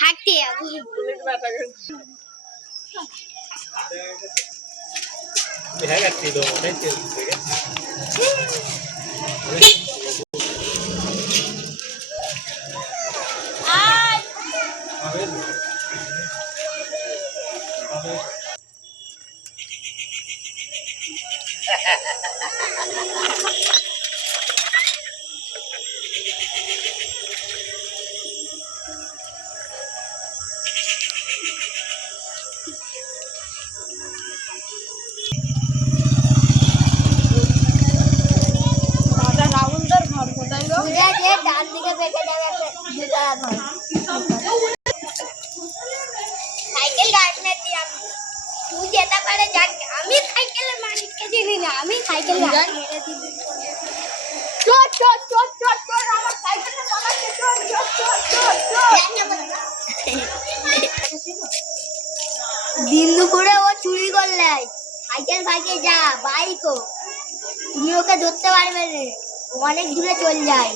হাঁটতে যাবো। ডান দিকে বেঁকে যাবে একটা দুতলা ঘর। সাইকেল গাড়ি দিয়ে তুই যেতে পারে যাক, আমি সাইকেলের মালিককে চিনি না, আমি সাইকেল গাড়ি মেরে দিই। চোর চোর চোর চোর চোর আমার সাইকেলটা চালাচ্ছে, চোর চোর চোর চোর চোর। দিন দুপুরে ও চুরি করলে সাইকেল ফাইকে যা বাইকও তুমি ওকে ধরতে পারবে না, অনেক দূরে চলে যায়।